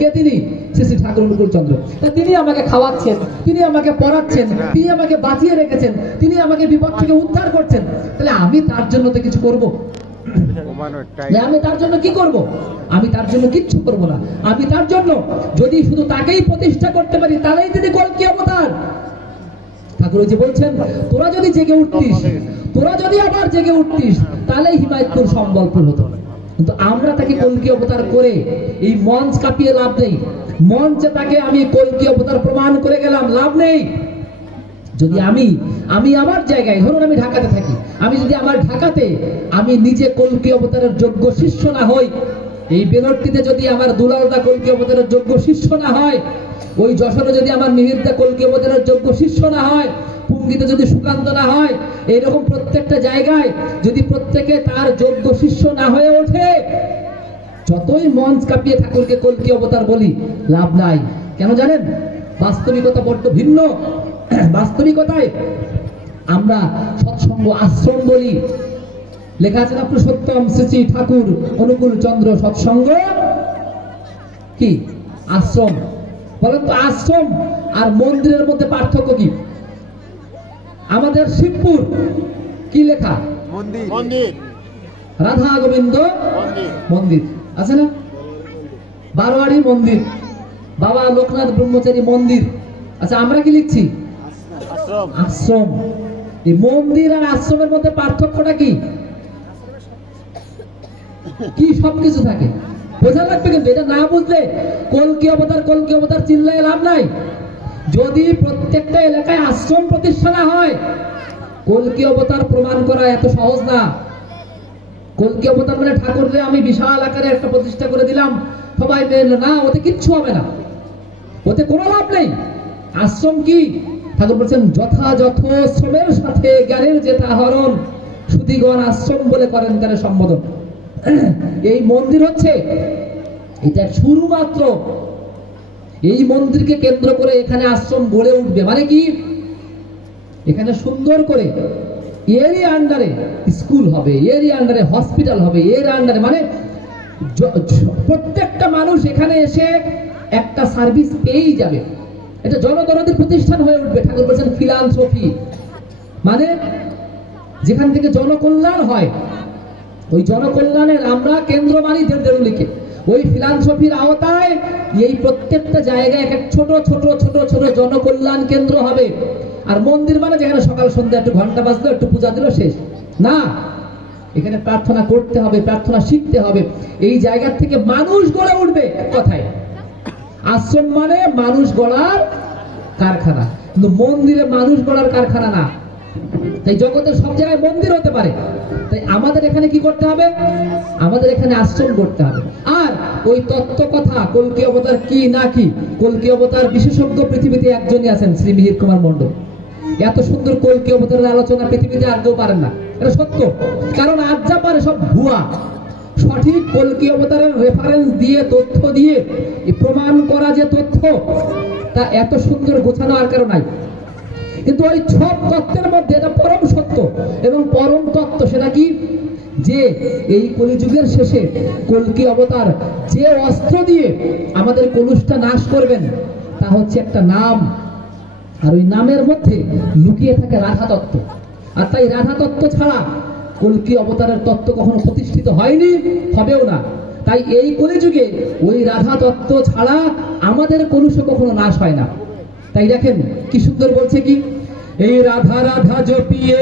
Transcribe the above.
কে তিনি? শ্রী শ্রী ঠাকুর অনুকূল চন্দ্র। তিনি আমাকে খাওয়াচ্ছেন, তিনি আমাকে পড়াচ্ছেন, তিনি আমাকে বাঁচিয়ে রেখেছেন, তিনি আমাকে বিপদ থেকে উদ্ধার করছেন। তাহলে আমি তার জন্য তো কিছু করব। আমি তার জন্য কি করব? আমি তার জন্য কিচ্ছু করব না। আমি তার জন্য যদি শুধু তাকেই প্রতিষ্ঠা করতে পারি, তাহলেই তিনি কল্কি অবতার। ঠাকুর যে বলছেন, তোরা যদি জেগে উঠতিস, তোরা যদি আবার জেগে উঠতিস, তাহলেই হিমায়তপুর সম্বলপুর হতো। কিন্তু আমরা তাকে কল্কি অবতার করে এই মঞ্চ কাঁপিয়ে লাভ নেই। মঞ্চে তাকে আমি কল্কি অবতার প্রমাণ করে গেলাম, লাভ নেই। যদি আমি আমার জায়গায়, ধরুন আমি ঢাকাতে থাকি, আমি যদি আমার ঢাকাতে আমি নিজে কল্কি অবতারের যোগ্য শিষ্য না হই, এই বেনট্টিতে যদি আমার দুলালদা কল্কি অবতারের যোগ্য শিষ্য না হয়, ওই যশোরে যদি আমার মিহিরদা কল্কি অবতারের যোগ্য শিষ্য না হয়, পুঙ্গিতে যদি সুকান্ত না হয়, এইরকম প্রত্যেকটা জায়গায় যদি প্রত্যেকে তার যোগ্য শিষ্য না হয়ে ওঠে, যতই মঞ্চ কাঁপিয়ে ঠাকুরকে কল্কি অবতার বলি, লাভ নাই। কেন জানেন? বাস্তবিকতা বড্ড ভিন্ন। বাস্তবিকতায় আমরা সৎসঙ্গ আশ্রম বলি। লেখা আছে না পুরুষোত্তম শ্রী শ্রী ঠাকুর অনুকূল চন্দ্র সৎসঙ্গ কি আশ্রম। বলেন তো, আশ্রম আর মন্দিরের মধ্যে পার্থক্য কি? আমাদের শিবপুর কি লেখা? মন্দির। রাধা গোবিন্দ মন্দির আছে না? বারোয়ারি মন্দির, বাবা লোকনাথ ব্রহ্মচারী মন্দির। আচ্ছা, আমরা কি লিখছি? আশ্রম। এই মন্দির আর আশ্রমের মধ্যে পার্থক্যটা কি? কি সবকিছু থাকে, বোঝা লাগবে। কিন্তু এটা না বুঝলে কল্কি অবতার চিল্লায় লাভ নাই। যদি প্রত্যেকটা এলাকায় আশ্রম প্রতিষ্ঠা না হয়, কল্কি অবতার প্রমাণ করা এত সহজ না। কল্কি অবতার মানে ঠাকুরকে আমি বিশাল আকারে একটা প্রতিষ্ঠা করে দিলাম, সবাই মেনে না, ওতে কিচ্ছু হবে না, ওতে কোনো লাভ নেই। আশ্রম কি? ঠাকুর বলছেন, যথাযথ শ্রমের সাথে জ্ঞানের যেটা হরণ, সুধীগণ আশ্রম বলে করেন তারা সম্বোধন। এই মন্দির হচ্ছে এটা শুরু মাত্র। এই মন্দিরকে কেন্দ্র করে এখানে আশ্রম গড়ে উঠবে। মানে কি? এখানে সুন্দর করে এরই আন্ডারে স্কুল হবে, এরই আন্ডারে হসপিটাল হবে, এর আন্ডারে মানে প্রত্যেকটা মানুষ এখানে এসে একটা সার্ভিস পেয়েই যাবে। এটা জনদরদি প্রতিষ্ঠান হয়ে উঠবে। ঠাকুর বলছেন ফিলান্থ্রপি, মানে যেখান থেকে জনকল্যাণ হয়, ওই জনকল্যাণের আমরা কেন্দ্র মানি দেউলিকে। ওই ফিলান্থ্রপির আওতায় এই প্রত্যেকটা জায়গায় এক এক ছোট ছোট ছোট ছোট জনকল্যাণ কেন্দ্র হবে। আর মন্দির মানে যেখানে সকাল সন্ধ্যা একটু ঘন্টা বাজলো, একটু পূজা দিল, শেষ না। এখানে প্রার্থনা করতে হবে, প্রার্থনা শিখতে হবে। এই জায়গা থেকে মানুষ গড়ে উঠবে। কথায় আশ্রম মানে মানুষ গড়ার কারখানা, কিন্তু মন্দিরে মানুষ গড়ার কারখানা না। তাই জগতের সব জায়গায় মন্দির হতে পারে। তাই আমাদের এখানে কি করতে হবে? আমাদের এখানে আশ্রম করতে হবে। আর ওই তত্ত্ব কথা কল্কি অবতার কি না কি, কল্কি অবতার বিশেষজ্ঞ পৃথিবীতে একজনই আছেন, শ্রী মিহির কুমার মন্ডল। এত সুন্দর কল্কি অবতারের আলোচনা পৃথিবীতে আর কেউ পারেন না। এটা সত্য। কারণ আজ যা পারে সব ভুয়া। সঠিক কল্কি অবতারের রেফারেন্স দিয়ে, তথ্য দিয়ে প্রমাণ করা যে তথ্য, তা এত সুন্দর গোছানো আর কারো নাই। কিন্তু ওই সব তত্ত্বের মধ্যে এটা পরম সত্য এবং পরম তত্ত্ব। সেটা কি? যে এই কলিযুগের শেষে কল্কি অবতার যে অস্ত্র দিয়ে আমাদের কলুষটা নাশ করবেন, তা হচ্ছে একটা নাম। আর ওই নামের মধ্যে লুকিয়ে থাকে রাধা তত্ত্ব। আর তাই রাধা তত্ত্ব ছাড়া কল্কি অবতারের তত্ত্ব কখনো প্রতিষ্ঠিত হয়নি, হবেও না। তাই এই কলিযুগে ওই রাধা তত্ত্ব ছাড়া আমাদের কলুষ কখনো নাশ হয় না। তাই দেখেন কি সুন্দর বলছে কি, এই রাধা রাধা জপিয়ে